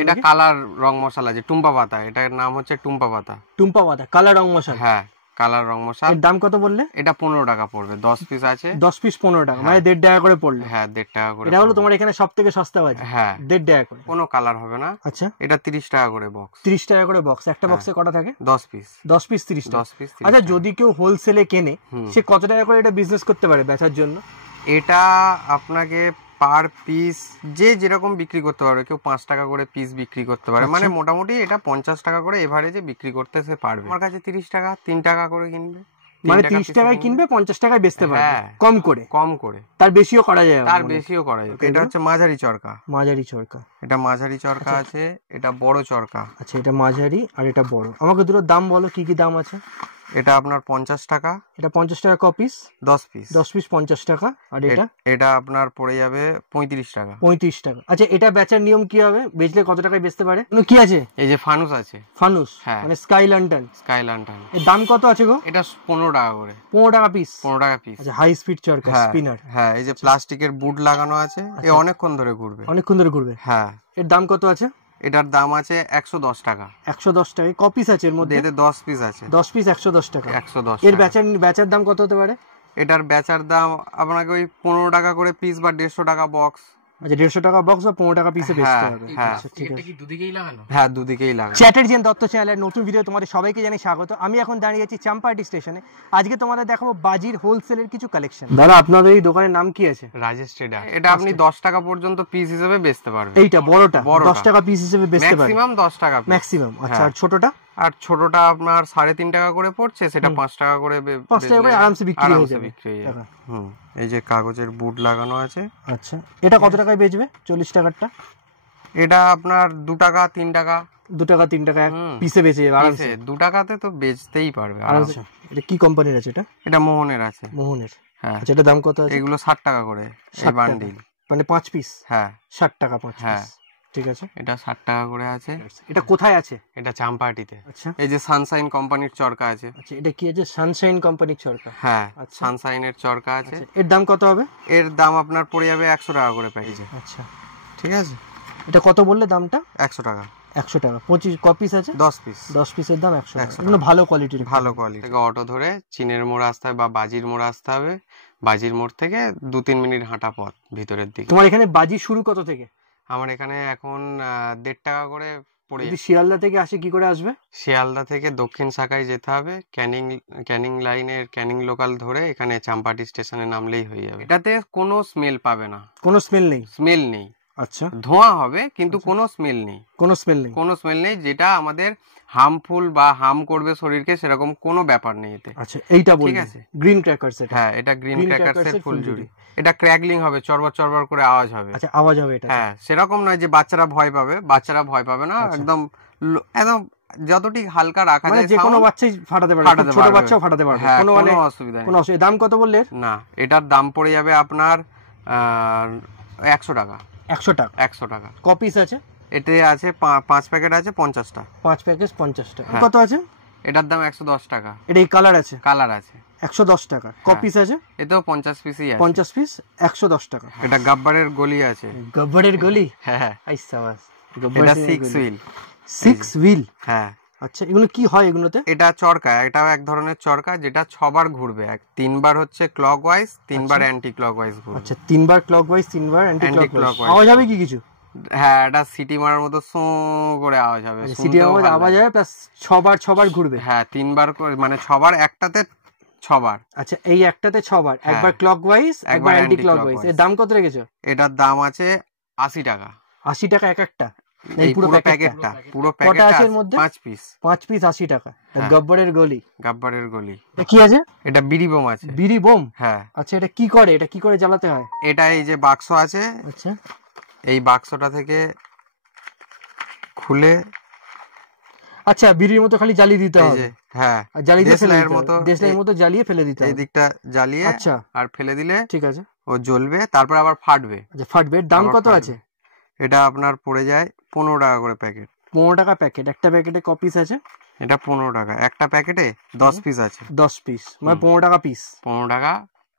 এটা কালার রং মশলা আছে, টুম্পা পাতা, এটার নাম হচ্ছে টুম্পা পাতা। টুম্পা পাতা কালার রং মশলা? হ্যাঁ, কালার রং মশলা। এর দাম কত বললে? এটা 15 টাকা পড়বে, 10 পিস আছে। 10 পিস 15 টাকা, মানে 1.5 টাকা করে পড়লো। হ্যাঁ, 1.5 টাকা করে। এটা হলো তোমার এখানে সব থেকে সস্তা বাজার। হ্যাঁ, 1.5 টাকা করে। কোনো কালার হবে না। আচ্ছা, এটা 30 টাকা করে বক্স। 30 টাকা করে বক্স। একটা বক্সে কটা থাকে? 10 পিস। 10 পিস 30 টাকা। 10 পিস। আচ্ছা, যদি কেউ হোলসেলে কেনে সে কত টাকা করে এটা বিজনেস করতে পারে বেচার জন্য? এটা আপনাকে পার পিস যে যেরকম বিক্রি করতে পারবে, কেউ 5 টাকা করে পিস বিক্রি করতে পারে, মানে মোটামুটি এটা 50 টাকা করে এভারেজে বিক্রি করতে সে পারবে। আমার কাছে 30 টাকা, 3 টাকা করে কিনবে, মানে 30 টাকায় কিনবে, 50 টাকায় বেচতে পারবে, কম করে। কম করে, তার বেশিও করা যায়? তার বেশিও করা যায়। এটা হচ্ছে মাঝারি চরকা। মাঝারি চরকা, এটা মাঝারি চরকা আছে, এটা বড় চরকা। আচ্ছা, এটা মাঝারি আর এটা বড়। আমাকে দুটোর দাম বলো, কি কি দাম আছে? এটা আপনার 50 টাকা। এটা 50 টাকা ক পিস? 10 পিস। 10 পিস 50 টাকা। আর এটা? এটা আপনার পড়ে যাবে 35 টাকা। 35 টাকা। আচ্ছা, এটা বেচার নিয়ম কি হবে? বেচলে কত টাকায় বেচতে পারে? কি আছে? এই যে ফানুস আছে। ফানুস, মানে স্কাই ল্যান্টার্ন। Sky lantern. এর দাম কত আছে গো? এটা 15 টাকা করে। 15 টাকা পিস? 15 টাকা পিস। আচ্ছা, হাই স্পিড চরকা, স্পিনার। হ্যাঁ, এই যে প্লাস্টিকের বুট লাগানো আছে, এ অনেকক্ষণ ধরে ঘুরবে। অনেকক্ষণ ধরে ঘুরবে? হ্যাঁ। এর দাম কত আছে? এটার দাম আছে 110 টাকা। 110 টাকা। ক পিস আছে এর মধ্যে? এতে 10 পিস আছে। 10 পিস 110 টাকা। 110। এর বেচার দাম কত হতে পারে? এটার বেচার দাম আপনাকে ওই 15 টাকা করে পিস বা 150 টাকা বক্স। আচ্ছা, 150 টাকা বক্স বা 15 টাকা পিসে বেচতে হবে। আচ্ছা, ঠিক আছে। এটা কি দুদিকেই লাগানো? হ্যাঁ, দুদিকেই লাগানো। চ্যাটার্জি এন্ড দত্ত চ্যানেলের নতুন ভিডিও তোমাদের সবাইকে জানাই স্বাগত। আমি এখন দাঁড়িয়ে আছি চাম্পাহাটি স্টেশনে। আজকে তোমাদের দেখাবো বাজির হোলসেলের কিছু কালেকশন। দাদা, আপনাদের এই দোকানের নাম কি আছে? রাজেশ ট্রেডার। এটা আপনি 10 টাকা পর্যন্ত পিস হিসেবে বেচতে পারবেন। এইটা বড়টা 10 টাকা পিস হিসেবে বেচতে পারবেন? ম্যাক্সিমাম 10 টাকা পিস। ম্যাক্সিমাম। আচ্ছা, আর ছোটটা? আর ছোটটা আপনার 3.5 টাকা করে পড়ছে, সেটা 5 টাকা করে। 5 টাকা করে আরামসে বিক্রি হয়ে যাবে। এই যে কাগজের বুট লাগানো আছে। আচ্ছা, এটা কত টাকায় বেচবে? 40 টাকারটা? এটা আপনার 2 টাকা 3 টাকা। 2 টাকা 3 টাকা এক পিসে বেচে যাবে আরামসে। 2 টাকাতে তো বেচতেই পারবে আরামসে। এটা কি কোম্পানির আছে এটা? এটা মোহনের আছে। মোহনের। হ্যাঁ। আচ্ছা, এটা দাম কত আছে? এগুলো 60 টাকা করে এই বান্ডিল, মানে 5 পিস? হ্যাঁ, 60 টাকা 5 পিস। হ্যাঁ, ঠিক আছে। এটা 60 টাকা করে আছে। এটা কোথায় আছে? এটা চাম্পাহাটিতে। আচ্ছা, এই যে সানশাইন কোম্পানির চরকা আছে। আচ্ছা, এটা কি আছে? সানশাইন কোম্পানির চরকা? হ্যাঁ, সানশাইনের চরকা আছে। এর দাম কত হবে? এর দাম আপনার পড়ে যাবে 100 টাকা করে প্যাকেজে। আচ্ছা, ঠিক আছে। এটা কত বললে দামটা? 100 টাকা। 100 টাকা। 25 ক পিস আছে? 10 পিস। 10 পিসের দাম 100 টাকা। এগুলো ভালো কোয়ালিটির। ভালো কোয়ালিটি। থেকে অটো ধরে চিনের মোড় আসতে হবে বা বাজির মোড় আসতে হবে। বাজির মোড় থেকে 2-3 মিনিট হাঁটা পথ ভিতরের দিকে। তোমার এখানে বাজি শুরু কত থেকে? আমার এখানে এখন 1.5 টাকা করে পড়ে। যদি শিয়ালদা থেকে আসে কি করে আসবে? শিয়ালদা থেকে দক্ষিণ শাখায় যেতে হবে, ক্যানিং লাইনের ক্যানিং লোকাল ধরে এখানে চাম্পাহাটি স্টেশনে নামলেই হয়ে যাবে। এটাতে কোনো স্মেল পাবে না। কোনো স্মেল নেই? স্মেল নেই। আচ্ছা, ধোঁয়া হবে কিন্তু কোনো স্মেল নেই। কোনো স্মেল নেই? কোনো স্মেল নেই, যেটা আমাদের হার্মফুল বা হার্ম করবে শরীরকে, সেরকম কোনো ব্যাপার নেই এতে। আচ্ছা, এইটা বলি। ঠিক আছে। গ্রিন ক্র্যাকারস এটা? হ্যাঁ, এটা গ্রিন ক্র্যাকারসের ফুলঝুরি। এটা ক্র্যাকলিং হবে, চরবার চরবার করে আওয়াজ হবে। আচ্ছা, আওয়াজ হবে এটা? হ্যাঁ, সেরকম নয় যে বাচ্চারা ভয় পাবে। বাচ্চারা ভয় পাবে না, একদম একদম যতটুকু হালকা রাখা যায়। যে কোনো বাচ্চাই ফাটাতে পারে, ছোট বাচ্চাও ফাটাতে পারবে, কোনো অসুবিধা নেই। কোনো অসুবিধা। দাম কত বললে? না, এটার দাম পড়ে যাবে আপনার 100 টাকা। 100 টাকা? 100 টাকা। ক পিস আছে? এতে আছে 5 প্যাকেট আছে 50 টাকা। 5 প্যাকেজ 50 টাকা। কত আছে? এটার দাম 110 টাকা। এটা এই কালার আছে? কালার আছে। 110 টাকা। ক পিস আছে? এতেও 50 পিসই আছে। 50 পিস 110 টাকা। এটা গাব্বারের গলি আছে। গাব্বারের গলি? হ্যাঁ। আইসা বাস। এটা 6 হুইল। 6 হুইল? হ্যাঁ। আচ্ছা, এগুলো কি হয় এগুলোতে? এটা চরকা, এটাও এক ধরনের চরকা, যেটা 6 বার ঘুরবে। 3 বার হচ্ছে ক্লকওয়াইজ, 3 বার অ্যান্টি ক্লকওয়াইজ ঘুরবে। আচ্ছা, 3 বার ক্লকওয়াইজ, 3 বার অ্যান্টি ক্লকওয়াইজ। আওয়াজ হবে কি কিছু? হ্যাঁ, এটা সিটি মারার মতো সো করে আওয়াজ হবে। সিটি আওয়াজ হবে, প্লাস 6 বার ঘুরবে। হ্যাঁ, 3 বার করে, মানে 6 বার, একটাতে 6 বার। আচ্ছা, এই একটাতে 6 বার, একবার ক্লকওয়াইজ, একবার অ্যান্টি ক্লকওয়াইজ। এর দাম কত রেখেছো? এটার দাম আছে 80 টাকা। 80 টাকা এক একটা? এই পুরো প্যাকেটটা, পুরো প্যাকেটটা আছে এর মধ্যে? 5 পিস। 5 পিস 80 টাকা। গাব্বারের গলি? গাব্বারের গলি। এটা কি আছে? এটা বিড়ি বোম আছে। বিড়ি বোম? হ্যাঁ। আচ্ছা, এটা কি করে? এটা কি করে জ্বালাতে হয়? এটা এই যে বাক্স আছে। আচ্ছা, এই বাক্সটা থেকে খুলে, আচ্ছা, বিড়ির মতো খালি জ্বালিয়ে দিতে এই হবে? যে, হ্যাঁ, জ্বালিয়ে ফেলে দেশলাইয়ের দিতে মতো, হবে? দেশলাইয়ের মতো জ্বালিয়ে ফেলে দিতে হবে? এই দিকটা জ্বালিয়ে, আচ্ছা, আর ফেলে দিলে ঠিক আছে, ও জ্বলবে, তারপর আবার ফাটবে। আচ্ছা, ফাটবে। এর দাম কত আছে? এটা আপনার পড়ে যায় 15 টাকা করে প্যাকেট। 15 টাকা প্যাকেট। একটা প্যাকেটে ক পিস আছে? এটা 15 টাকা। একটা প্যাকেটে 10 পিস আছে। 10 পিস, মানে 15 টাকা পিস। 15 টাকা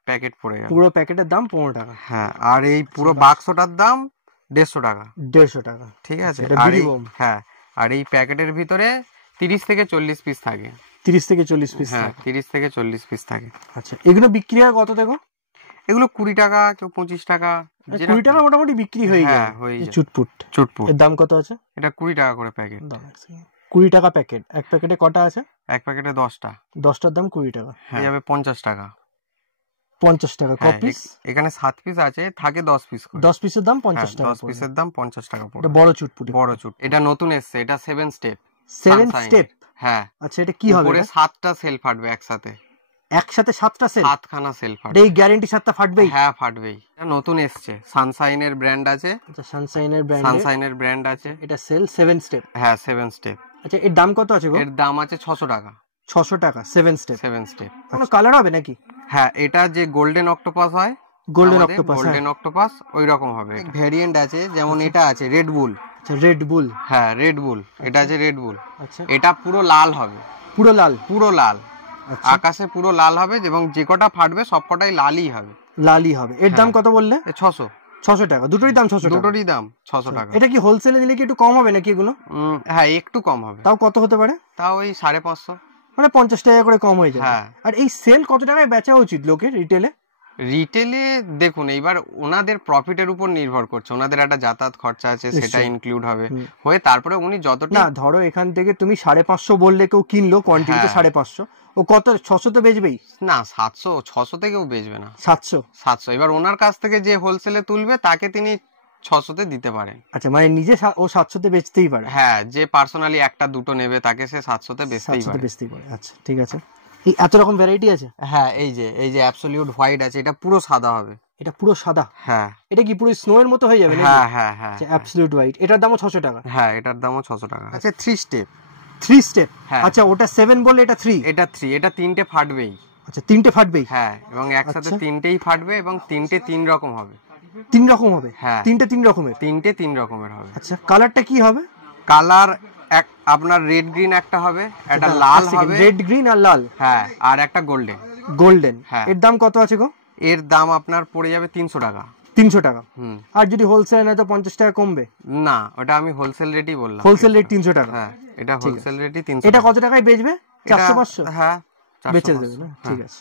প্যাকেট পড়ে গেল। পুরো প্যাকেটের দাম 15 টাকা। হ্যাঁ, আর এই পুরো বাক্সটার দাম 150 টাকা। 150 টাকা, ঠিক আছে। এটা আর বিড়ি এই- বোম। হ্যাঁ, আর এই প্যাকেটের ভিতরে 30 থেকে 40 পিস থাকে। 30 থেকে 40 পিস। হ্যাঁ, 30 থেকে 40 পিস থাকে। আচ্ছা, এগুলো বিক্রি হয় কত দেখো? এগুলো 20 টাকা, কেউ 25 টাকা, 20 টাকা মোটামুটি বিক্রি হয়ে হ্যাঁ, যায়। হয়ে যায়। চুটপুট। চুটপুট এর দাম কত আছে? এটা 20 টাকা করে প্যাকেট। 20 টাকা প্যাকেট। এক প্যাকেটে কটা আছে? এক প্যাকেটে 10টা। 10টার দাম 20 টাকা। হয়ে যাবে 50 টাকা। 50 টাকা। হ্যাঁ, পিস? এখানে 7 পিস আছে, থাকে 10 পিস করে। 10 পিসের দাম 50 টাকা 10 পিসের দাম 50 টাকা পড়বে। এটা বড় চুটপুট। বড় চুট। এটা নতুন এসছে, এটা 7 স্টেপ। 7 স্টেপ? হ্যাঁ। আচ্ছা, এটা কি হবে? উপরে 7টা সেল ফাটবে একসাথে। একসাথে 7টা সেল? 7খানা সেল ফাটবে। এই গ্যারান্টি 7টা ফাটবেই? হ্যাঁ, ফাটবেই। এটা নতুন এসছে, সানশাইনের ব্র্যান্ড আছে। আচ্ছা, সানশাইনের ব্র্যান্ড। সানশাইনের ব্র্যান্ড আছে। এটা সেল 7 স্টেপ? হ্যাঁ, 7 স্টেপ। আচ্ছা, এর দাম কত আছে গো? এর দাম আছে 600 টাকা। 600 টাকা 7 স্টেপ? 7 স্টেপ। কোনো কালার হবে নাকি? হ্যাঁ, এটা যে গোল্ডেন অক্টোপাস হয়, গোল্ডেন অক্টোপাস। গোল্ডেন অক্টোপাস ওই রকম হবে। ভেরিয়েন্ট আছে, যেমন এটা আছে রেড বুল। আচ্ছা, রেড বুল। হ্যাঁ, রেড বুল। এটা আছে রেড বুল। আচ্ছা, এটা পুরো লাল হবে। পুরো লাল? পুরো লাল। আচ্ছা, আকাশে পুরো লাল হবে, এবং যে কটা ফাটবে সব কটাই লালই হবে। লালই হবে। এর দাম কত বললে? 600। 600 টাকা। দুটোরই দাম 600 টাকা? দুটোরই দাম 600 টাকা। এটা কি হোলসেলে নিলে কি একটু কম হবে নাকি এগুলো? হ্যাঁ, একটু কম হবে। তাও কত হতে পারে? তাও ওই 550। মানে 50 টাকা করে কম হয়ে যায়। হ্যাঁ। আর এই সেল কত টাকায় বেচা উচিত লোকের রিটেলে? রিটেলে দেখুন, এইবার ওনাদের প্রফিটের উপর নির্ভর করছে, ওনাদের একটা যাতায়াত খরচা আছে, সেটা ইনক্লুড হবে হয়ে, তারপরে উনি যতটা। না, ধরো এখান থেকে তুমি 550 বললে কেউ কিনলো, কোয়ান্টিটিতে 550, ও কত 600 তো বেচবেই না, 700 600 থেকেও বেচবে না। 700? এবার ওনার কাছ থেকে যে হোলসেলে তুলবে তাকে তিনি 600-তে দিতে পারেন। আচ্ছা, মানে নিজে ও 700-তে বেচতেই পারে? হ্যাঁ, যে পার্সোনালি একটা দুটো নেবে তাকে সে 700-তে বেচতেই 700-তে পারে। বেচতেই পারে। আচ্ছা, ঠিক আছে। এই এত রকম ভ্যারাইটি আছে? হ্যাঁ, এই যে অ্যাবসলিউট হোয়াইট আছে, এটা পুরো সাদা হবে। এটা পুরো সাদা? হ্যাঁ। এটা কি পুরো স্নো এর মতো হয়ে যাবে নাকি? হ্যাঁ হ্যাঁ হ্যাঁ। আচ্ছা, অ্যাবসলিউট হোয়াইট। এটার দামও 600 টাকা? হ্যাঁ, এটার দামও 600 টাকা। আচ্ছা, 3 স্টেপ। 3 স্টেপ? হ্যাঁ। আচ্ছা, ওটা 7 বললে এটা 3? এটা 3, এটা 3টে ফাটবেই। আচ্ছা, 3টে ফাটবেই? হ্যাঁ, এবং একসাথে আচ্ছা। 3টেই ফাটবে, এবং 3টে 3 রকম হবে। 3 রকম হবে? হ্যাঁ। 3টে 3 রকমের? 3টে 3 রকমের হবে। আচ্ছা, কালারটা কি হবে? কালার আপনার রেড গ্রিন একটা হবে, একটা লাল হবে। রেড গ্রিন আর লাল? হ্যাঁ, আর একটা গোল্ডেন। গোল্ডেন? হ্যাঁ। এর দাম কত আছে গো? এর দাম আপনার পড়ে যাবে 300 টাকা। 300 টাকা? হুম। আর যদি হোলসেল নেয় তো 50 টাকা কমবে? না, ওটা আমি হোলসেল রেটই বললাম। হোলসেল রেট 300 টাকা? হ্যাঁ, এটা হোলসেল রেটই 300। এটা কত টাকায় বেচবে? 400 500? হ্যাঁ, বেচে দেবে না? ঠিক আছে।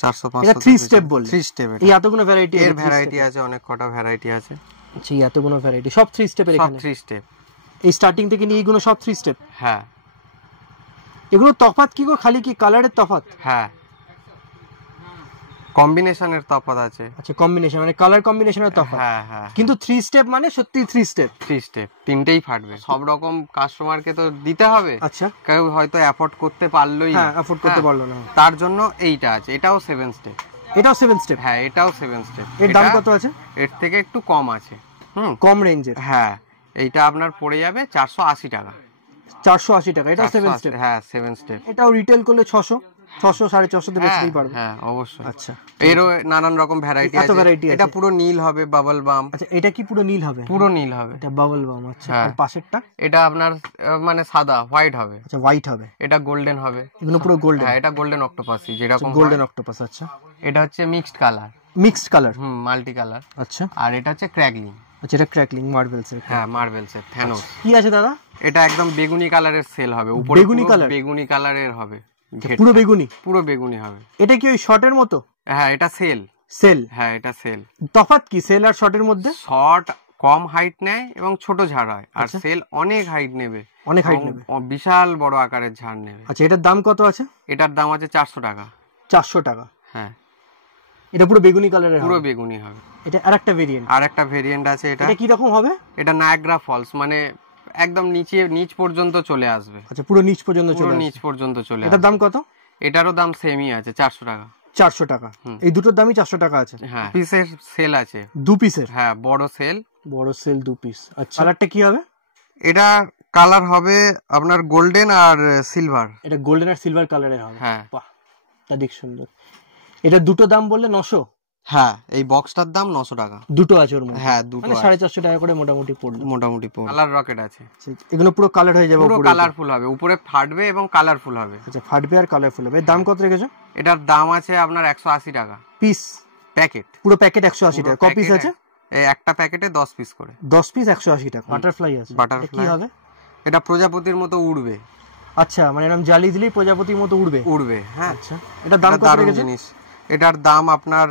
400 500। এটা 3 স্টেপ বললে? 3 স্টেপ। এই এতগুলো ভ্যারাইটি? এর ভ্যারাইটি আছে, অনেক কটা ভ্যারাইটি আছে। আচ্ছা, এই এতগুলো ভ্যারাইটি সব 3 স্টেপের সব এখানে? 3 স্টেপ। এই স্টার্টিং থেকে নিয়ে এইগুলো সব 3 স্টেপ? হ্যাঁ। এগুলো তফাৎ কি গো? খালি কি কালারের তফাৎ? হ্যাঁ, কম্বিনেশনের তফাৎ আছে। আচ্ছা, কম্বিনেশন মানে কালার কম্বিনেশনের তফাৎ? হ্যাঁ হ্যাঁ। কিন্তু 3 স্টেপ মানে সত্যি 3 স্টেপ? 3 স্টেপ, 3টেই ফাটবে। সব রকম কাস্টমারকে তো দিতে হবে। আচ্ছা। কেউ হয়তো অ্যাফোর্ড করতে পারলোই না। হ্যাঁ, অ্যাফোর্ড করতে পারলো না। তার জন্য এইটা আছে, এটাও 7 স্টেপ। এটাও 7 স্টেপ? হ্যাঁ, এটাও 7 স্টেপ। এর দাম কত আছে? এর থেকে একটু কম আছে। কম রেঞ্জের? হ্যাঁ, এইটা আপনার পড়ে যাবে 480 টাকা। 480 টাকা? এটাও 7 স্টেপ? হ্যাঁ, 7 স্টেপ। এটাও রিটেল করলে 600 450 তে বেচতেই পারবে? হ্যাঁ, অবশ্যই। আচ্ছা, এরও নানান রকম ভ্যারাইটি এত ভ্যারাইটি আছে। আছে? এটা পুরো নীল হবে, বাবল বাম। আচ্ছা, এটা কি পুরো নীল হবে? পুরো নীল হবে। এটা বাবল বাম। আচ্ছা, আর পাশেরটা? এটা আপনার মানে সাদা হোয়াইট হবে। আচ্ছা, হোয়াইট হবে। এটা গোল্ডেন হবে। এগুলো পুরো গোল্ডেন? হ্যাঁ, এটা গোল্ডেন অক্টোপাসি যেরকম গোল্ডেন অক্টোপাস। আচ্ছা, এটা হচ্ছে mixed colour. Mixed colour? Multi colour. আচ্ছা। আর এটা হচ্ছে ক্র্যাগলিং। আচ্ছা, এটা ক্র্যাকলিং মার্বেলস এর? হ্যাঁ, মার্বেলস এর থ্যানোস। কি আছে দাদা? এটা একদম বেগুনি কালারের সেল হবে, উপরে বেগুনি কালার? বেগুনি কালারের হবে। পুরো বেগুনি? পুরো বেগুনি হবে। এটা কি ওই শর্টের মতো? হ্যাঁ, এটা সেল। সেল? হ্যাঁ, এটা সেল। তফাৎ কি সেল আর শর্টের মধ্যে? শর্ট কম হাইট নেয় এবং ছোট ঝাড় হয়, আর সেল অনেক হাইট নেবে। অনেক হাইট নেবে? বিশাল বড় আকারের ঝাড় নেবে। আচ্ছা, এটার দাম কত আছে? এটার দাম আছে 400 টাকা। 400 টাকা? হ্যাঁ, এটা পুরো বেগুনি কালারের? পুরো বেগুনি হবে। এটা আরেকটা ভেরিয়েন্ট? আর একটা ভেরিয়েন্ট আছে। এটা কি রকম হবে? এটা নায়াগ্রা ফলস, মানে একদম নিচ পর্যন্ত চলে আসবে। আচ্ছা, পুরো নিচ পর্যন্ত চলে আসবে? নিচ পর্যন্ত চলে আসবে। এটার দাম কত? এটারও দাম সেমই আছে, 400 টাকা। 400 টাকা? এই দুটোর দামই 400 টাকা আছে? হ্যাঁ, পিসের সেল আছে। 2 পিসের? হ্যাঁ, বড় সেল। 2 পিস। আচ্ছা, কালারটা কি হবে? এটা কালার হবে আপনার গোল্ডেন আর সিলভার। এটা গোল্ডেন আর সিলভার কালারের হবে? হ্যাঁ। বাহ, তা দেখ সুন্দর। এটা দুটো দাম বললে 900? হ্যাঁ, এই বক্সটার দাম 900 টাকা। দুটো আছে ওর মধ্যে? হ্যাঁ, দুটো মানে 450 টাকা করে মোটামুটি পড়লো? মোটামুটি কালার রকেট আছে। এগুলো পুরো কালার হয়ে যাবে? পুরো কালারফুল হবে, উপরে ফাটবে এবং কালারফুল হবে। আচ্ছা, ফাটবে আর কালারফুল হবে। এর দাম কত রেখেছো? এটার দাম আছে আপনার 180 টাকা পিস? প্যাকেট? পুরো প্যাকেট 180 টাকা। ক পিস আছে? এই একটা প্যাকেটে 10 পিস করে। 10 পিস 180 টাকা। বাটারফ্লাই আছে, এটা কি হবে? এটা প্রজাপতির মতো উড়বে। আচ্ছা, মানে এরকম জালি দিলেই প্রজাপতির মতো উড়বে? উড়বে, হ্যাঁ। আচ্ছা, এটার দাম কত রেখেছো? জিনিস, এটার দাম আপনার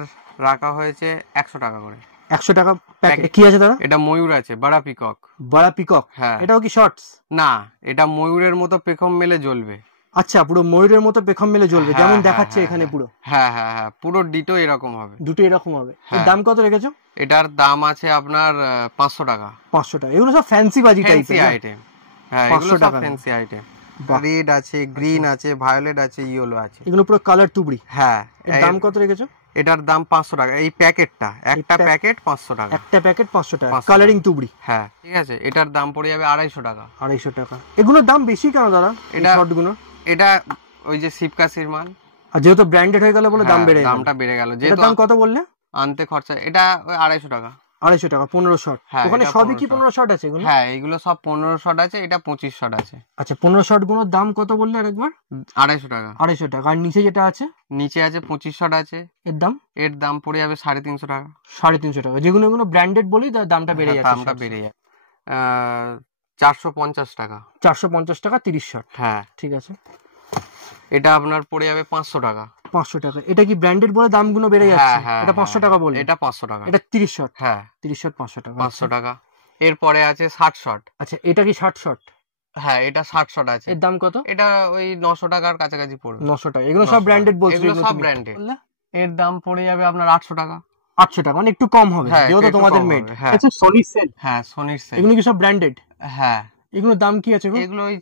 রাখা হয়েছে 100 টাকা করে। 100 টাকা প্যাকেট। কি আছে দাদা? এটা ময়ূর আছে, বড়া পিকক। বড়া পিকক, হ্যাঁ। এটাও কি শর্টস? না, এটা ময়ূরের মতো পেখম মেলে জ্বলবে। আচ্ছা, পুরো ময়ূরের মতো পেখম মেলে জ্বলবে, যেমন দেখাচ্ছে এখানে পুরো? হ্যাঁ হ্যাঁ হ্যাঁ, পুরো ডিটো এরকম হবে। দুটো এরকম হবে। এর দাম কত রেখেছো? এটার দাম আছে আপনার 500 টাকা। 500 টাকা। এগুলো সব ফ্যান্সি বাজি টাইপের আইটেম। হ্যাঁ, এগুলো সব ফ্যান্সি আইটেম। রেড আছে, গ্রিন আছে, ভায়োলেট আছে, ইয়েলো আছে। এগুলো পুরো কালার তুবড়ি। হ্যাঁ। এর দাম কত রেখেছো? এটার দাম 500 টাকা। এই প্যাকেটটা, একটা প্যাকেট 500 টাকা। একটা প্যাকেট 500 টাকা, কালারিং তুবড়ি। হ্যাঁ, ঠিক আছে। এটার দাম পড়ে যাবে 250 টাকা। 250 টাকা। এগুলোর দাম বেশি কেন দাদা? এটা শর্টগুলো, এটা ওই যে শিবকাশির মাল, আর যেহেতু ব্র্যান্ডেড হয়ে গেল বলে দাম বেড়ে গেল। দামটা বেড়ে গেল। যেহেতু দাম কত বললে? আনতে খরচা, এটা ওই 250 টাকা। 250 টাকা 15 শট। ওখানে সবই কি 15 শট আছে এগুলো? হ্যাঁ, এগুলো সব 15 শট আছে, এটা 25 শট আছে। আচ্ছা, 15 শট গুলোর দাম কত বললে আরেকবার? 250 টাকা। 250 টাকা। আর নিচে যেটা আছে? নিচে আছে 25 শট আছে। এর দাম পড়ে যাবে 350 টাকা। 350 টাকা। যেগুলো এগুলো ব্র্যান্ডেড বলি দামটা বেড়ে যাচ্ছে। দামটা বেড়ে যায়। 450 টাকা। 450 টাকা 30 শট। হ্যাঁ, ঠিক আছে। এটা আপনার পড়ে যাবে 500 টাকা। 500 টাকা। এটা কি ব্র্যান্ডেড বলে দামগুলো বেড়ে যাচ্ছে? এটা 500 টাকা বলে? এটা 500 টাকা। এটা 30 শট। হ্যাঁ, 30 শট 500 টাকা। 500 টাকা। এরপরে আছে 60 শট। আচ্ছা, এটা কি 60 শট? হ্যাঁ, এটা 60 শট আছে। এর দাম কত? এটা ওই 900 টাকার কাছাকাছি পড়বে। 900 টাকা। এগুলো সব ব্র্যান্ডেড বলছো? এগুলো সব ব্র্যান্ডেড। এর দাম পড়ে যাবে আপনার 800 টাকা। 800 টাকা, মানে একটু কম হবে যেহেতু তোমাদের মেড। আচ্ছা, সোনির সেল। হ্যাঁ, সোনির সেল। এগুলো কি সব ব্র্যান্ডেড? হ্যাঁ। এগুলোর দাম কি আছে? এগুলো ওই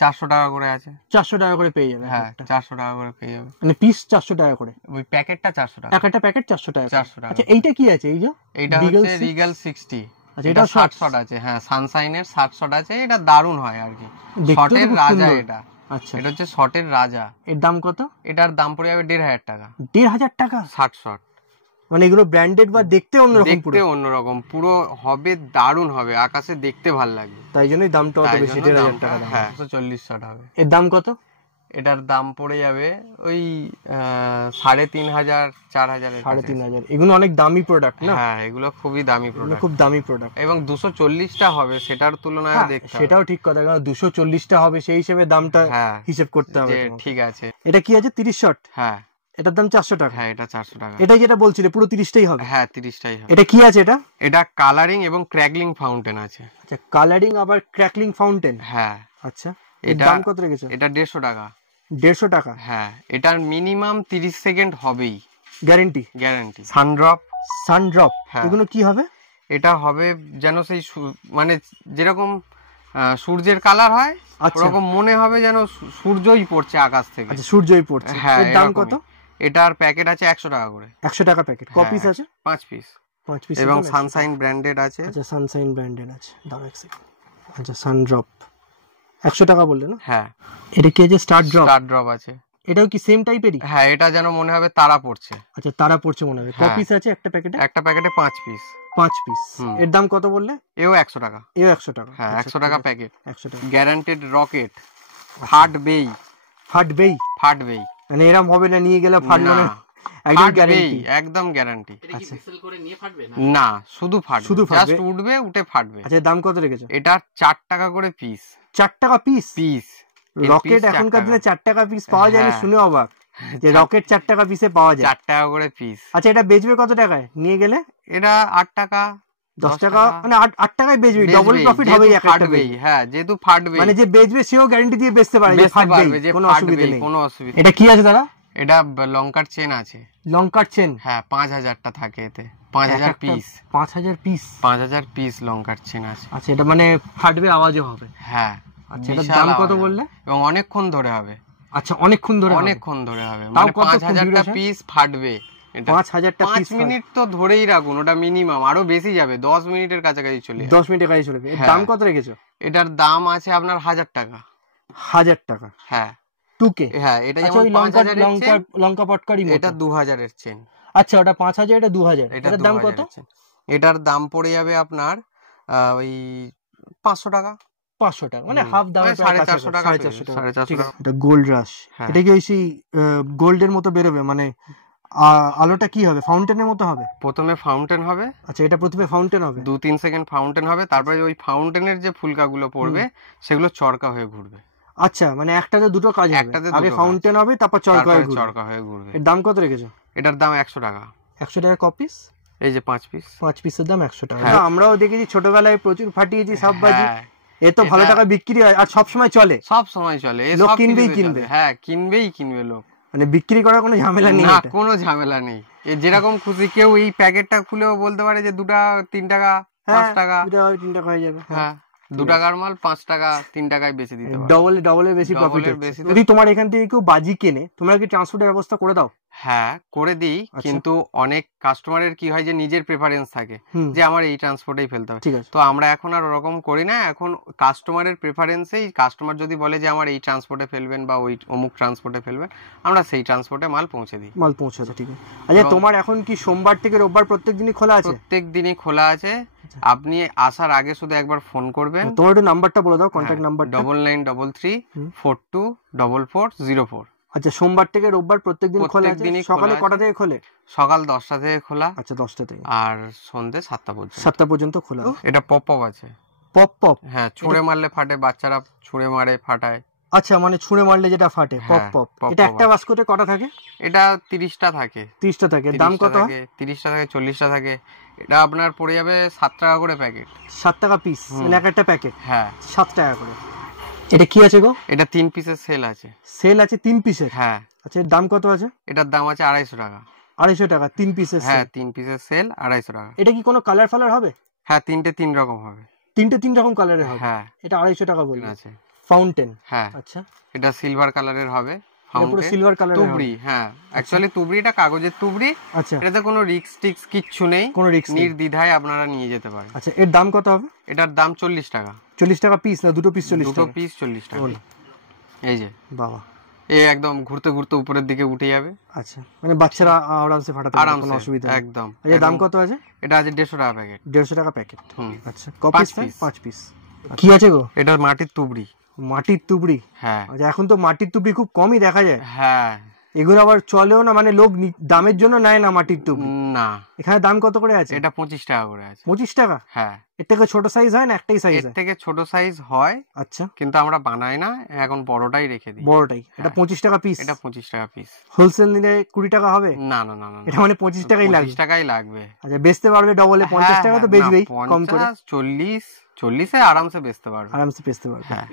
400 টাকা করে আছে। 400 টাকা করে পেয়ে যাবে? হ্যাঁ, 400 টাকা করে পেয়ে যাবে। মানে পিস 400 টাকা করে? ওই প্যাকেটটা 400 টাকা। একটা প্যাকেট 400 টাকা। 400 টাকা। আচ্ছা, এইটা কি আছে? এই যে এইটা হচ্ছে রিগাল 60। আচ্ছা, এটা 60 শট আছে। হ্যাঁ, সানশাইনের 60 শট আছে। এটা দারুণ হয় আর কি, শটের রাজা এটা। আচ্ছা, এটা হচ্ছে শটের রাজা। এর দাম কত? এটার দাম পড়ে যাবে 1500 টাকা। 1500 টাকা? 60 শট। মানে এগুলো ব্র্যান্ডেড বা দেখতে অন্যরকম? দেখতে অন্যরকম পুরো হবে, দারুণ হবে, আকাশে দেখতে ভালো লাগবে, তাই জন্যই দামটা অত বেশি। 1500 টাকা দাম। হ্যাঁ, 140 শট হবে। এর দাম কত? এটার দাম পড়ে যাবে ওই 3500 4000। 3500। এগুলো অনেক দামি প্রোডাক্ট না? হ্যাঁ, এগুলো খুবই দামি প্রোডাক্ট, খুব দামি প্রোডাক্ট। এবং 240টা হবে, সেটার তুলনায় দেখতে হবে। সেটাও ঠিক কথা, কারণ 240টা হবে সেই হিসেবে দামটা হিসাব করতে হবে। ঠিক আছে। এটা কি আছে? 30 শট? হ্যাঁ, এটার দাম 400 টাকা। হ্যাঁ, এটা 400 টাকা। এটা যেটা বলছিলে পুরো 30টাই হবে? হ্যাঁ, 30টাই হবে। এটা কি আছে? এটা কালারিং এবং ক্র্যাকলিং ফাউন্টেন আছে। আচ্ছা, কালারিং আবার ক্র্যাকলিং ফাউন্টেন। হ্যাঁ। আচ্ছা, এর দাম কত রেখেছো? এটা 150 টাকা। 150 টাকা? হ্যাঁ, এটার মিনিমাম 30 সেকেন্ড হবেই, গ্যারান্টি? গ্যারান্টি। সানড্রপ। এগুলো কি হবে? এটা হবে যেন সেই মানে যেরকম সূর্যের কালার হয়, ওরকম মনে হবে যেন সূর্যই পড়ছে আকাশ থেকে। আচ্ছা, সূর্যই পড়ছে। হ্যাঁ। এর দাম কত? এটার প্যাকেট আছে 100 টাকা করে। 100 টাকা প্যাকেট। ক পিস আছে? 5 পিস। 5 পিস। এবং সানশাইন ব্র্যান্ডেড আছে। আচ্ছা, সানশাইন ব্র্যান্ডেড আছে। দাও এক সেকেন্ড। আচ্ছা, সানড্রপ 100 টাকা বললে না? হ্যাঁ। এটা কি আছে? স্টার ড্রপ আছে। এটাও কি সেম টাইপেরই? হ্যাঁ, এটা যেন মনে হবে তারা পড়ছে। আচ্ছা, তারা পড়ছে মনে হবে। ক পিস আছে একটা প্যাকেটে? একটা প্যাকেটে 5 পিস। 5 পিস। এর দাম কত বললে? এও 100 টাকা। এও 100 টাকা? হ্যাঁ, 100 টাকা প্যাকেট। 100 টাকা। Guaranteed rocket. ফাটবেই। মানে এরকম হবে না নিয়ে গেলে ফাটবে না? একদম গ্যারান্টি? একদম গ্যারান্টি। এটা কি মিক্সেল করে নিয়ে ফাটবে না? না, শুধু ফাটবে, জাস্ট উঠবে, উঠে ফাটবে। আচ্ছা, দাম কত রেখেছো? এটা 4 টাকা করে পিস। 4 টাকা পিস? পিস। রকেট এখনকার দিনে 4 টাকা পিস পাওয়া যায়? আমি শুনে অবাক যে রকেট 4 টাকা পিসে পাওয়া যায়। 4 টাকা করে পিস। আচ্ছা, এটা বেচবে কত টাকায় নিয়ে গেলে? এটা 8 টাকা 10 টাকা, মানে 8 টাকায় বেচবে। ডবল প্রফিট হবে একটা। হ্যাঁ, যেহেতু ফাটবে, মানে যে বেচবে সেও গ্যারান্টি দিয়ে বেচতে পারে যে ফাটবে, কোনো অসুবিধা নেই। এটা কি আছে দাদা? এটা লঙ্কার চেন আছে। লঙ্কার চেন? হ্যাঁ, 5000টা থাকে এতে। 5000 পিস। 5000 পিস? 5000 পিস লঙ্কার চেন আছে। আচ্ছা, এটা মানে ফাটবে, আওয়াজও হবে? হ্যাঁ। আচ্ছা, এটার দাম কত বললে? এবং অনেকক্ষণ ধরে হবে। আচ্ছা, অনেকক্ষণ ধরে হবে, মানে 5000টা পিস ফাটবে। 5000টা পিস? 5 মিনিট তো ধরেই রাখুন, ওটা মিনিমাম, আরো বেশি যাবে, 10 মিনিটের কাছাকাছি চলে যাবে। 10 মিনিটের কাছে চলে যাবে। এর দাম কত রেখেছো? এটার দাম আছে আপনার 1000 টাকা। 1000 টাকা? হ্যাঁ। 2K? হ্যাঁ, এটা যেমন 5000 এর চেন, লঙ্কা পটকারি মতো। এটা 2000 এর চেন। আচ্ছা, ওটা 5000, এটা 2000। এটার দাম কত? এটার দাম পড়ে যাবে আপনার ওই 500 টাকা। 500 টাকা, মানে হাফ দাম। 450 টাকা। 450 টাকা। এটা গোল্ড রাশ। এটা কি ওই সেই গোল্ডের মতো বেরোবে, মানে আলোটা কি হবে, ফাউন্টেনের মতো হবে? প্রথমে ফাউন্টেন হবে। আচ্ছা, এটা প্রথমে ফাউন্টেন হবে, 2-3 সেকেন্ড ফাউন্টেন হবে, তারপরে ওই ফাউন্টেনের যে ফুলকাগুলো পড়বে সেগুলো চরকা হয়ে ঘুরবে। আচ্ছা, মানে একটাতে দুটো কাজ হবে, একটাতে আগে দুটো ফাউন্টেন হবে তারপর চরকা হয়ে তারপরে ঘুরবে। চরকা হয়ে ঘুরবে। এর দাম কত রেখেছো? এটার দাম 100 টাকা। 100 টাকা কপিস? এই যে 5 পিস। 5 পিসের দাম 100 টাকা। হ্যাঁ। আমরাও দেখেছি ছোটবেলায় প্রচুর ফাটিয়েছি সব বাজি, হ্যাঁ, এ তো ভালো টাকা বিক্রি হয় আর সব সময় চলে, সব সময় চলে, এ লোক সব কিনবেই কিছুতে কিনবে। চলে। হ্যাঁ, কিনবে লোক, মানে বিক্রি করার কোনো ঝামেলা নেই না এটা। কোনো ঝামেলা নেই। এ যেরকম খুশি কেউ এই প্যাকেটটা খুলেও বলতে পারে যে 2 টাকা 3 টাকা 5 টাকা। 2 টাকা 3 টাকা হয়ে যাবে। হ্যাঁ, 2 টাকার মাল 5 টাকা 3 টাকায় বেচে দিতে পারে। ডবলের বেশি প্রফিট ডবলের হচ্ছে। বেশি। যদি তোমার এখান থেকে কেউ বাজি কেনে, তোমরা কি ট্রান্সপোর্টের ব্যবস্থা করে দাও? হ্যাঁ, করে দিই, আচ্ছা। কিন্তু অনেক কাস্টমারের কি হয় যে নিজের প্রেফারেন্স থাকে হুম, যে আমার এই ট্রান্সপোর্টেই ফেলতে হবে। ঠিক আছে। তো আমরা এখন আর ওরকম করি না, এখন কাস্টমারের প্রেফারেন্সেই কাস্টমার যদি বলে যে আমার এই ট্রান্সপোর্টে ফেলবেন বা ওই অমুক ট্রান্সপোর্টে ফেলবেন, আমরা সেই ট্রান্সপোর্টে মাল পৌঁছে দিই। মাল পৌঁছাতে, ঠিক আছে। আচ্ছা, এবং- তোমার এখন কি সোমবার থেকে রোববার প্রত্যেক দিনই খোলা আছে? প্রত্যেক দিনই খোলা আছে। আচ্ছা। আপনি আসার আগে শুধু একবার ফোন করবেন। তোমার একটু নাম্বারটা বলে দাও, কন্ট্যাক্ট নাম্বারটা। 9933424404। আচ্ছা, সোমবার থেকে রোববার প্রত্যেক দিন খোলা প্রত্যেক আছে। দিনই সকালে খোলা কটা আছে। থেকে খোলে? সকাল 10টা থেকে খোলা, আচ্ছা, 10টা থেকে আর সন্ধ্যে 7টা পর্যন্ত। 7টা পর্যন্ত খোলা। এটা পপ আছে। Pop pop? হ্যাঁ, ছুঁড়ে মারলে ফাটে, বাচ্চারা ছুঁড়ে মারে ফাটায়। আচ্ছা, মানে ছুঁড়ে মারলে যেটা ফাটে, পপ হ্যাঁ, পপ। পপ এটা পপ একটা আছে। বাস্কতে কটা থাকে? এটা 30টা থাকে। 30টা থাকে। দাম 30টা কত হয়? থাকে, 30টা থাকে, 40টা থাকে। এটা আপনার পড়ে যাবে 7 টাকা করে প্যাকেট। 7 টাকা পিস, মানে এক একটা প্যাকেট হ্যাঁ, 7 টাকা করে। এটা কি আছে গো? এটা 3 পিসের সেল আছে। সেল আছে 3 পিসের? হ্যাঁ, আচ্ছা, এর দাম কত আছে? এটার দাম আছে 250 টাকা। 250 টাকা 3 পিসের? হ্যাঁ, 3 পিসের সেল 250 টাকা। এটা কি কোনো কালার ফালার হবে? হ্যাঁ, 3টে 3 রকম হবে। 3টে 3 রকম কালারের হবে? হ্যাঁ, এটা 250 টাকা বলবে? আছে। ফাউন্টেন? হ্যাঁ, আচ্ছা, এটা সিলভার কালারের হবে। এটা পুরো ফাউন্টেন সিলভার কালারের হবে? তুবড়ি। হ্যাঁ, অ্যাকচুয়ালি তুবড়িটা কাগজের তুবড়ি। আচ্ছা, এটাতে কোনো রিস্ক টিক্স কিচ্ছু নেই, কোনো রিস্ক নেই। নির্দ্বিধায় আপনারা নিয়ে যেতে পারেন। আচ্ছা, এর দাম কত হবে? এটার দাম 40 টাকা। 40 টাকা পিস না দুটো পিস 40 দুটো টাকা? পিস 40 টাকা। বলো। এই যে বাবা, এ একদম ঘুরতে ঘুরতে উপরের দিকে উঠে যাবে আচ্ছা, মানে বাচ্চারা আরামসে ফাটাতে পারবে, কোনো আরামসে, অসুবিধা নেই। একদম। এর দাম কত আছে? এটা আছে 150 টাকা প্যাকেট। 150 টাকা প্যাকেট? হুম, আচ্ছা, কপিস? 5 piece। 5 পিস। কি আছে গো? এটা মাটির তুবড়ি। মাটির তুবড়ি? হ্যাঁ, আচ্ছা, এখন তো মাটির তুবড়ি খুব কমই দেখা যায়। হ্যাঁ, এগুলো আবার চলেও না, মানে লোক দামের জন্য নেয় না মাটির তুবড়ি। না, এখানে দাম কত করে আছে? এটা 25 টাকা করে আছে। 25 টাকা? হ্যাঁ, এর থেকে ছোট সাইজ হয় না একটাই সাইজ এর হয়? থেকে ছোট সাইজ হয়, আচ্ছা, কিন্তু আমরা বানাই না, এখন বড়টাই রেখে দিই। বড়টাই। এটা 25 টাকা পিস? এটা 25 টাকা পিস। হোলসেল নিলে 20 টাকা হবে? না না না না না, এটা মানে 25 টাকাই লাগবে? 25 টাকাই লাগবে। আচ্ছা, বেচতে পারবে ডবলে? 50 টাকা তো বেচবেই কম করে। 40-এ আরামসে বেচতে পারবে। আরামসে বেচতে পারবে। হ্যাঁ,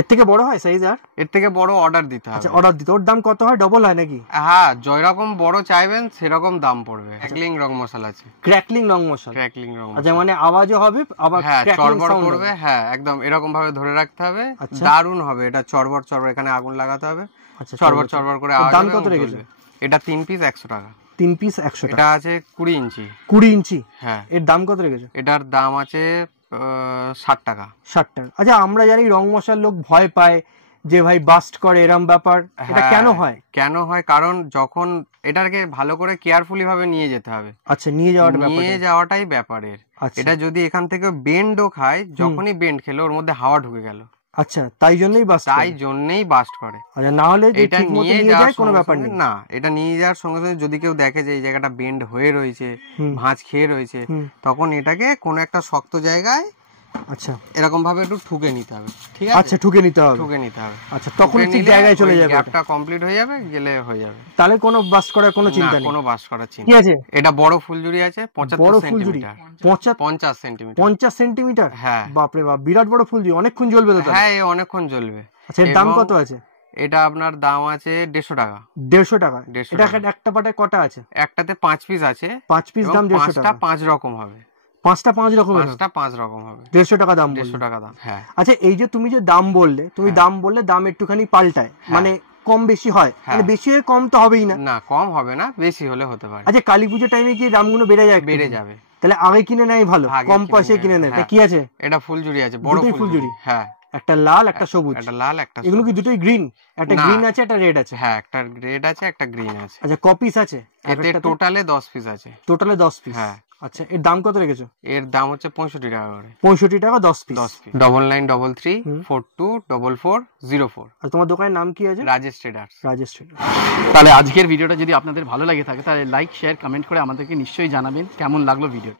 এর থেকে বড় হয় সাইজ? আর এর থেকে বড় অর্ডার দিতে হবে। আচ্ছা, অর্ডার দিতে ওর দাম কত হয়? ডবল হয় নাকি? হ্যাঁ, যেরকম বড় চাইবেন সেরকম দাম পড়বে। ক্র্যাকলিং রং মশলা আছে। ক্র্যাকলিং রং মশলা? ক্র্যাকলিং রং আচ্ছা, মশলা। মানে আওয়াজও হবে আবার হ্যাঁ, ক্র্যাকলিং চড়বড় সাউন্ড করবে। হ্যাঁ, একদম এরকম ভাবে ধরে রাখতে হবে। আচ্ছা। দারুণ হবে এটা, চড়বড় চড়বড়, এখানে আগুন লাগাতে হবে, আচ্ছা, চড়বড় চড়বড় করে আওয়াজ দাম হবে কত এবং রেখেছো? জ্বলবে। এটা 3 পিস 100 টাকা। 3 পিস 100 টাকা? এটা আছে 20 ইঞ্চি। 20 ইঞ্চি? হ্যাঁ, এর দাম কত রেখেছো? এটার দাম আছে 60 টাকা। 60 টাকা। আচ্ছা, আমরা জানি রং মশার লোক ভয় পায় যে ভাই বাস্ট করে, এরম ব্যাপার, এটা হ্যাঁ, কেন হয়? কেন হয়? কারণ যখন এটাকে ভালো করে কেয়ারফুলি ভাবে নিয়ে যেতে হবে। আচ্ছা, নিয়ে যাওয়াটা নিয়ে ব্যাপার? যাওয়াটাই ব্যাপারের। আচ্ছা, এটা যদি এখান থেকে বেন্ডও খায়, যখনই বেন্ড খেলো ওর মধ্যে হাওয়া ঢুকে গেল, আচ্ছা, তাই জন্যই বাস্ট তাই জন্যই বাস্ট করে। আচ্ছা, না হলে যে এটা ঠিকমতো নিয়ে নিয়ে যাওয়ার যায় কোনো সঙ্গে ব্যাপার সঙ্গে নেই? না, এটা নিয়ে যাওয়ার সঙ্গে সঙ্গে যদি কেউ দেখে যে এই জায়গাটা বেন্ড হয়ে রয়েছে, হুম, ভাঁজ খেয়ে রয়েছে, হুম, তখন এটাকে কোনো একটা শক্ত জায়গায় আচ্ছা, এরকম ভাবে একটু ঠুকে নিতে হবে। ঠিক আছে, আচ্ছা, ঠুকে নিতে হবে? ঠুকে নিতে হবে। আচ্ছা, তখন ঠুকে ঠিক নিলে জায়গায় চলে ওই যাবে? গ্যাপটা কমপ্লিট হয়ে যাবে, গেলে হয়ে যাবে। তাহলে কোনো বাস্ট করার কোনো না, চিন্তা নেই? কোনো বাস করার চিন্তা কি নেই। আছে? এটা বড় ফুলঝুরি আছে, বড় 75 ফুলঝুরি? সেন্টিমিটার। 50 সেন্টিমিটার। 50 সেন্টিমিটার? হ্যাঁ, বাপরে বাপ, বিরাট বড় ফুলঝুরি, অনেকক্ষণ জ্বলবে তো তাহলে? হ্যাঁ, এ অনেকক্ষণ জ্বলবে। আচ্ছা, এর দাম এবং কত আছে? এটা আপনার দাম আছে 150 টাকা। 150 টাকা? 150 এটা টাকা। একটা পাটায় কটা আছে? একটাতে 5 পিস আছে। 5 পিস এবং দাম 150 পাঁচটা টাকা? 5 রকম হবে। 5টা 5 রকমের? 5টা 5 রকম হবে। 150 টাকা দাম? 150 টাকা দাম। হ্যাঁ, আচ্ছা, এই যে তুমি যে দাম বললে, তুমি দাম বললে, দাম একটুখানি পাল্টায়, মানে কম বেশি হয়, মানে বেশি হয়ে কম তো হবেই না? না, কম হবে না, বেশি হলে হতে পারে। আচ্ছা, কালী পুজোর টাইমে কি দামগুলো বেড়ে যায়? বেড়ে যাবে। তাহলে আগে কিনে নেয় ভালো, আগে কম কিনে পয়সায় নেয়, কিনে নেয়। হ্যাঁ। কি আছে? এটা ফুলঝুরি আছে, বড় দুটোই ফুলঝুরি। ফুলঝুরি? হ্যাঁ, একটা লাল একটা সবুজ? একটা লাল একটা এগুলো কি সবুজ। দুটোই গ্রিন? একটা না। গ্রিন আছে, একটা রেড আছে? হ্যাঁ, একটা রেড আছে, একটা গ্রিন আছে। আচ্ছা, কপিস আছে? এতে টোটালে 10 পিস আছে। টোটালে 10 পিস? হ্যাঁ। আচ্ছা, এর দাম কত রেখেছো? এর দাম হচ্ছে 65 টাকা করে। 65 টাকা 10 পিস। 10 পিস। 9933424404। আর তোমার দোকানের নাম কি আছে? রাজেশ ট্রেডার্স। রাজেশ ট্রেডার্স। তাহলে আজকের ভিডিওটা যদি আপনাদের ভালো লাগে থাকে তাহলে লাইক শেয়ার কমেন্ট করে আমাদেরকে নিশ্চয়ই জানাবেন কেমন লাগলো ভিডিও।